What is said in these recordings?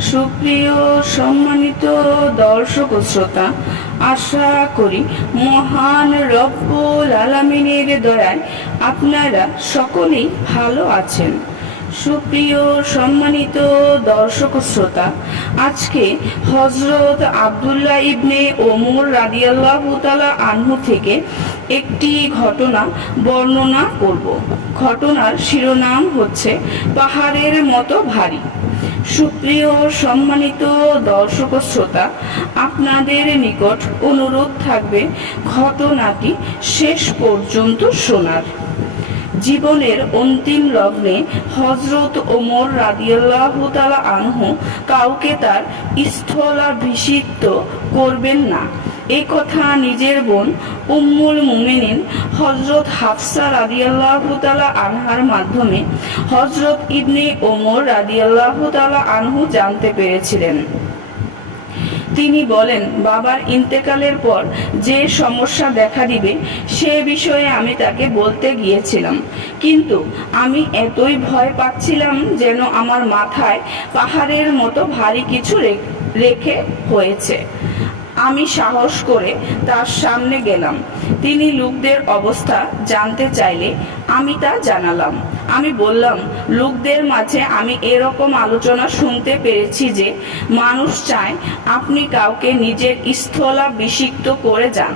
সুপ্রিয় সম্মানিত দর্শক শ্রোতা আশা করি মহান রব্বুল আলামিনের দয়ায় আপনারা সকলেই ভালো আছেন। সুপ্রিয় সম্মানিত দর্শক শ্রোতা, আজকে হজরত আবদুল্লাহ ইবনে ওমর রাদিয়াল্লাহু তাআলা আনহু থেকে একটি ঘটনা বর্ণনা করব। ঘটনার শিরোনাম হচ্ছে, পাহাড়ের মতো ভারী। সুপ্রিয় সম্মানিত দর্শক শ্রোতা, আপনাদের নিকট অনুরোধ থাকবে, ঘটনাটি শেষ পর্যন্ত শোনার। জীবনের অন্তিম লগ্নে হজরত ওমর রাদিয়াল্লাহু তাআলা আনহু কাউকে তার স্থলাভিষিক্ত করবেন না। এ কথা নিজের বোন উম্মুল মুমিনিন হজরত হাফসা রাদিয়াল্লাহু তাআলা আনহার মাধ্যমে হজরত ইবনে ওমর রাদিয়াল্লাহু তাআলা আনহু জানতে পেরেছিলেন। তিনি বলেন, বাবার ইন্তেকালের পর যে সমস্যা দেখা দিবে, সে বিষয়ে আমি তাকে বলতে গিয়েছিলাম। কিন্তু আমি এতই ভয় পাচ্ছিলাম যেন আমার মাথায় পাহাড়ের মতো ভারী কিছু রেখে হয়েছে। আমি সাহস করে তার সামনে গেলাম। তিনি লোকদের অবস্থা জানতে চাইলে আমি তা জানালাম। আমি বললাম, লোকদের মাঝে আমি এরকম আলোচনা শুনতে পেরেছি যে মানুষ চায় আপনি কাউকে নিজের স্থলাভিষিক্ত করে যান।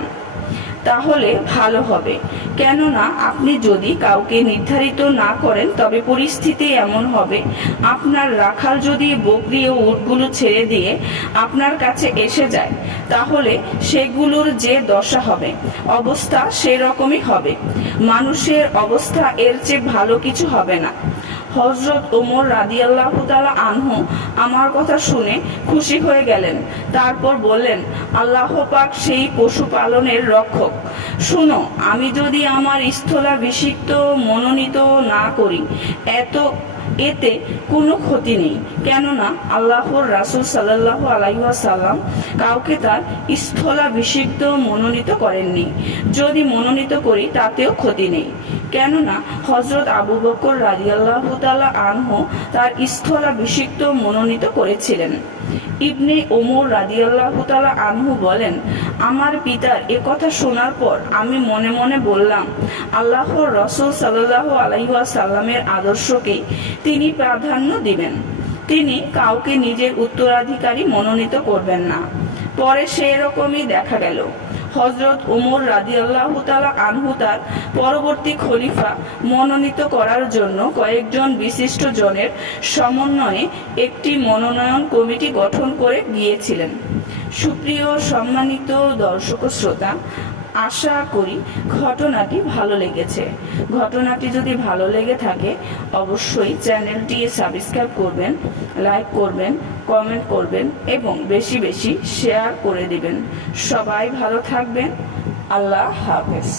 তাহলে ভালো হবে। কেননা আপনি যদি কাউকে নির্ধারিত না করেন, তবে পরিস্থিতি এমন হবে। আপনার রাখাল যদি বকরি ও উটগুলো ছেড়ে দিয়ে আপনার কাছে এসে যায়, তাহলে সেগুলোর যে দশা হবে, অবস্থা সেরকমই হবে। মানুষের অবস্থা এর চেয়ে ভালো কিছু হবে না। হজরত ওমর রাদিয়াল্লাহ তাআলা আনহু আমার কথা শুনে খুশি হয়ে গেলেন। তারপর বললেন, আল্লাহ পাক সেই পশুপালনের রক্ষক। শুনো, আমি যদি আমার স্থলাভিষিক্ত মনোনীত না করি, এত, এতে কোনো ক্ষতি নেই। কেননা আল্লাহর রাসূল সাল্লাহ আলাইসাল্লাম কাউকে তার স্থলাভিষিক্ত মনোনীত করেননি। যদি মনোনীত করি, তাতেও ক্ষতি নেই। কেননা হজরত আবু বকর রাজিয়াল্লাহ তালা আনহু তার স্থলাভিষিক্ত মনোনীত করেছিলেন। ইবনে ওমর রাদিয়াল্লাহ তালা আনহু বলেন, আমার পিতার এ কথা শোনার পর আমি মনে মনে বললাম, আল্লাহর রসুল সাল্লাহ আলাইসাল্লামের আদর্শকেই তিনি প্রাধান্য দিবেন। তিনি কাউকে নিজের উত্তরাধিকারী মনোনীত করবেন না। পরে সেই রকমই দেখা গেল। হজরত ওমর রাদিয়াল্লাহ তালা আনহু তার পরবর্তী খলিফা মনোনীত করার জন্য কয়েকজন বিশিষ্ট জনের সমন্বয়ে একটি মনোনয়ন কমিটি গঠন করে গিয়েছিলেন। সুপ্রিয় সম্মানিত দর্শক শ্রোতা, আশা করি ঘটনাটি ভালো লেগেছে। ঘটনাটি যদি ভালো লেগে থাকে, অবশ্যই চ্যানেলটি সাবস্ক্রাইব করবেন, লাইক করবেন কমেন্ট করবেন এবং বেশি বেশি শেয়ার করে দিবেন। সবাই ভালো থাকবেন। আল্লাহ হাফেজ।